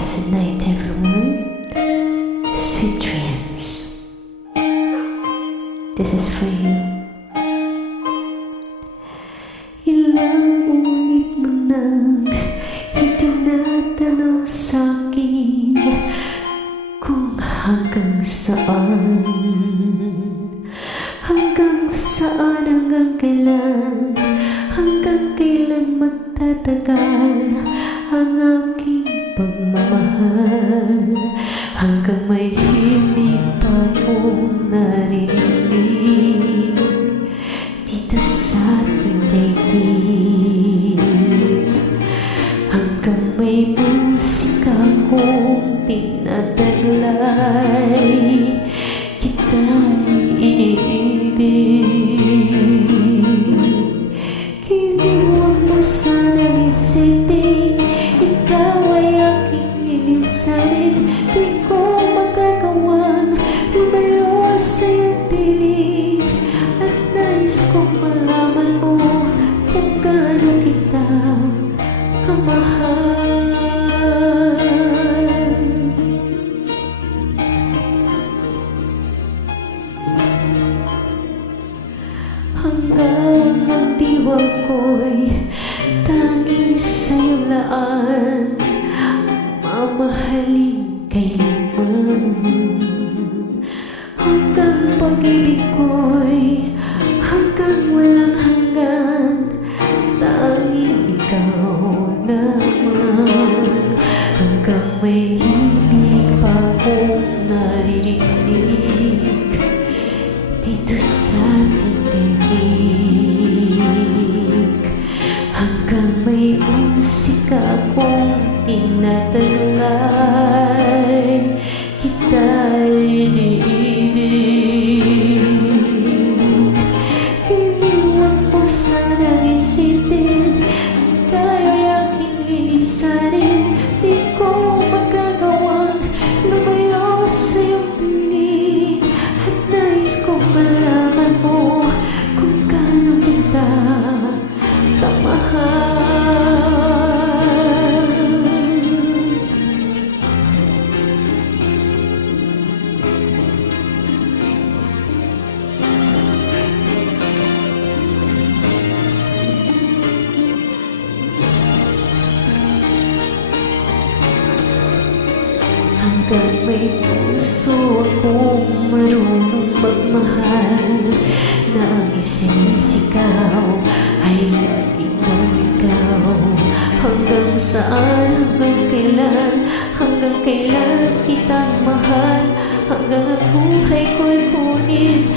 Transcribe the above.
Pleasant night, everyone. Sweet dreams. This is for you. Ilang ulit mo nang itinatanong sa'kin kung hanggang saan, hanggang kailan magtatagal ang aking pagmamahal, hanggang may himig pa akong narinig dito sa ating daigdig, hanggang may musika akong tinataglay, kita'y iniibig. Huwag mo sanang isipin, ikaw ay aking lilisanin. Di ko magagawang lumayo sa iyong piling, at nais kong malaman mo kung gaano kita kamahal. Hanggang ang diwa ko'y tanging sa'yo laan, mamahalin kailanman. Hanggang pag-ibig ko'y hanggang walang hanggan, tanging ikaw naman. Hanggang may himig pa akong naririnig dito sa ating daigdig, hanggang may musika akong tinataglay, kita'y iniibig. Huwag mo sanang isipin, kaya'y aking lilisanin. Di ko magagawang lumayo sa iyong piling, at nais kong malaman mo kung gaano kita kamahal. Hanggang may puso akong marunong magmahal, na ang isinisigaw ay laging ng ikaw. Hanggang saan, hanggang kailan kitang mahal, hanggang ang buhay ko'y kunin